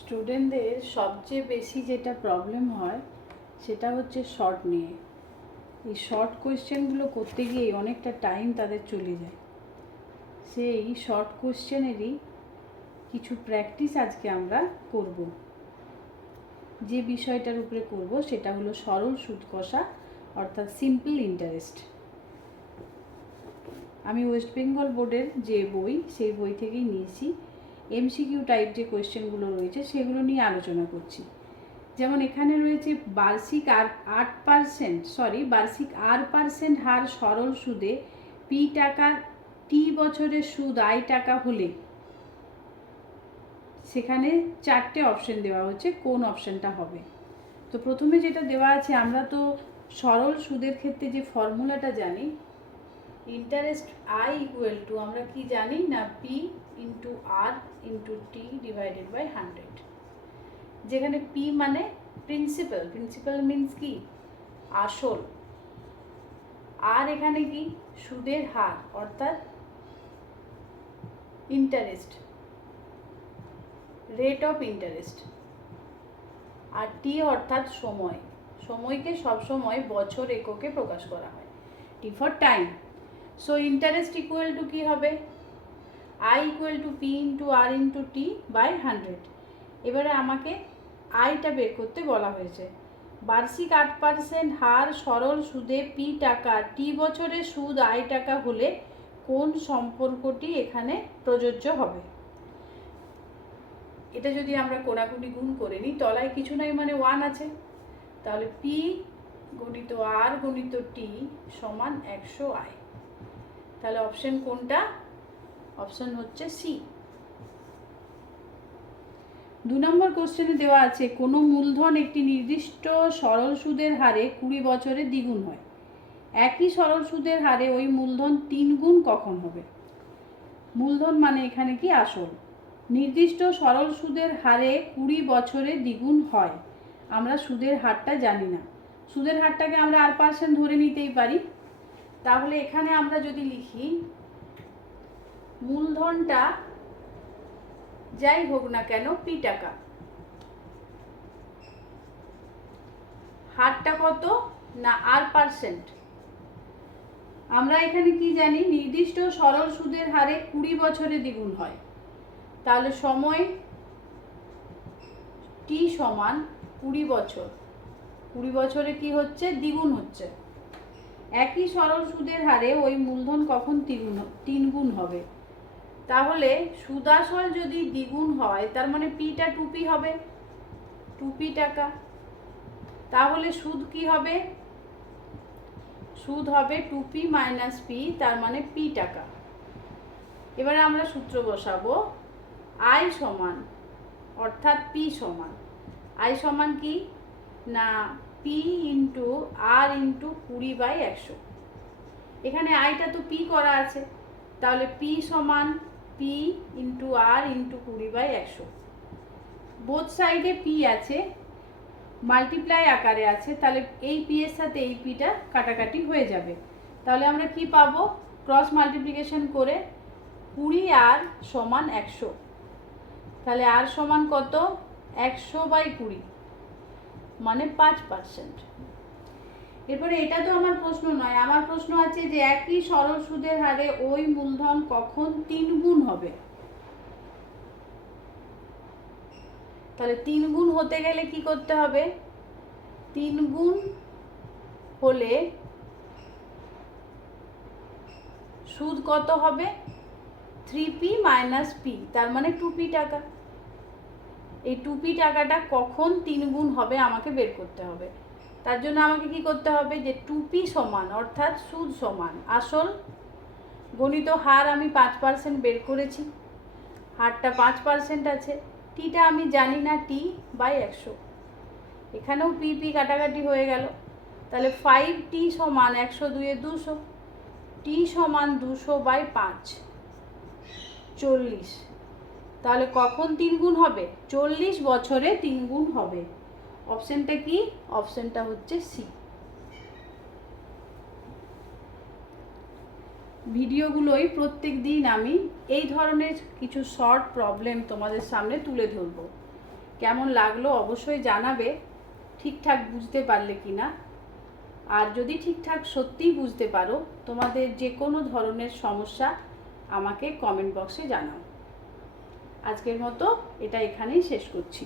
স্টুডেন্টদের সবচেয়ে বেশি যেটা প্রবলেম হয় সেটা হচ্ছে শর্ট নিয়ে। এই শর্ট কোয়েশ্চেনগুলো করতে গিয়ে অনেকটা টাইম তাদের চলে যায়। সেই শর্ট কোয়েশ্চেনেরই কিছু প্র্যাকটিস আজকে আমরা করব। যে বিষয়টার উপরে করব সেটা হলো সরল সুদ কষা অর্থাৎ সিম্পল ইন্টারেস্ট। আমি ওয়েস্ট বেঙ্গল বোর্ডের যে বই সেই বই থেকেই নিয়েছি। এমসিকিউ টাইপ যে কোয়েশ্চেনগুলো রয়েছে সেগুলো নিয়ে আলোচনা করছি। যেমন এখানে রয়েছে বার্ষিক আর% হার সরল সুদে পি টাকার টি বছরের সুদ আই টাকা হলে সেখানে 4টে অপশন দেওয়া হচ্ছে, কোন অপশনটা হবে। তো প্রথমে যেটা দেওয়া আছে, আমরা তো সরল সুদের ক্ষেত্রে যে ফর্মুলাটা জানি, ইন্টারেস্ট আই ইকুয়াল টু আমরা কি জানি না, P into R into T divided by 100, যেখানে পি মানে প্রিন্সিপাল মিন্স কি আসল, আর এখানে কি সুদের হার অর্থাৎ ইন্টারেস্ট, রেট অফ ইন্টারেস্ট, আর টি অর্থাৎ সময়। সময়কে সবসময় বছর এককে প্রকাশ করা হয়, T for time. So interest equal to কি হবে, I equal to P into R into T by 100। এবারে আমাকে আইটা বের করতে বলা হয়েছে। বার্ষিক 8% হার সরল সুদে পি টাকা টি বছরের সুদ আই টাকা হলে কোন সম্পর্কটি এখানে প্রযোজ্য হবে। এটা যদি আমরা কোনাকুনি গুণ করে নিই, তলায় কিছু নাই মানে 1 আছে, তাহলে পি গুণিত আর গুণিত টি সমান 100 আই। তাহলে অপশন কোনটা, অপশন হচ্ছে সি। 2 নম্বর কোশ্চেনে দেওয়া আছে কোনো মূলধন একটি নির্দিষ্ট সরল সুদের হারে 20 বছরে দ্বিগুণ হয়, একই সরল সুদের হারে ওই মূলধন 3 গুণ কখন হবে। মূলধন মানে এখানে কি আসল, নির্দিষ্ট সরল সুদের হারে 20 বছরে দ্বিগুণ হয়। আমরা সুদের হারটা জানি না, সুদের হারটাকে আমরা আর% ধরে নিতেই পারি। তাহলে এখানে আমরা যদি লিখি মূলধনটা যাই হোক না কেন পি টাকা, হারটা কত না আর%। আমরা এখানে কি জানি, নির্দিষ্ট সরল সুদের হারে 20 বছরে দ্বিগুণ হয়, তাহলে সময় টি সমান 20 বছর, 20 বছরে কি হচ্ছে দ্বিগুণ হচ্ছে। একই সরল সুদের হারে ওই মূলধন কখন 3 গুণ হবে। তাহলে সুদাসল যদি দ্বিগুণ হয় তার মানে পিটা 2p হবে, 2p টাকা। তাহলে সুদ কি হবে, সুদ হবে 2p মাইনাস পি, তার মানে পি টাকা। এবারে আমরা সূত্র বসাবো, আই সমান অর্থাৎ পি সমান, আই সমান কি না পি ইন্টু আর ইন্টু 20/100। এখানে আইটা তো পি করা আছে, তাহলে পি সমান P into R into 20/100। Both সাইডে পি আছে, মাল্টিপ্লাই আকারে আছে, তাহলে এই পি এর সাথে এই পিটা কাটাকাটি হয়ে যাবে। তাহলে আমরা কি পাবো, ক্রস মাল্টিপ্লিকেশন করে 20 আর সমান 100, তাহলে আর সমান কত 100/20 মানে 5%। এরপরে এটা তো আমার প্রশ্ন নয়, আমার প্রশ্ন আছে যে একই সরল সুদের হারে ওই মূলধন কখন 3 গুণ হবে। তাহলে 3 গুণ হতে গেলে কি করতে হবে, 3 গুণ হলে সুদ কত হবে 3p মাইনাস পি, তার মানে 2p টাকা। এই 2p টাকাটা কখন 3 গুণ হবে আমাকে বের করতে হবে। তার জন্য আমাকে কি করতে হবে, যে 2p সমান অর্থাৎ সুদ সমান আসল গণিত হার, আমি 5% বের করেছি, হারটা 5% আছে, টিটা আমি জানি না, টি বাই 100। এখানেও পি কাটাকাটি হয়ে গেল, তাহলে 5t সমান 100 2 200, টি সমান 200/5 40। তাহলে কখন 3 গুণ হবে, 40 বছরে 3 গুণ হবে। অপশনটা কি, অপশনটা হচ্ছে সি। ভিডিওগুলোই প্রত্যেক দিন আমি এই ধরনের কিছু শর্ট প্রবলেম তোমাদের সামনে তুলে ধরবো। কেমন লাগলো অবশ্যই জানাবে, ঠিকঠাক বুঝতে পারলে কি না। আর যদি ঠিকঠাক সত্যিই বুঝতে পারো, তোমাদের যে কোনো ধরনের সমস্যা আমাকে কমেন্ট বক্সে জানাও। আজকের মতো এটা এখানেই শেষ করছি।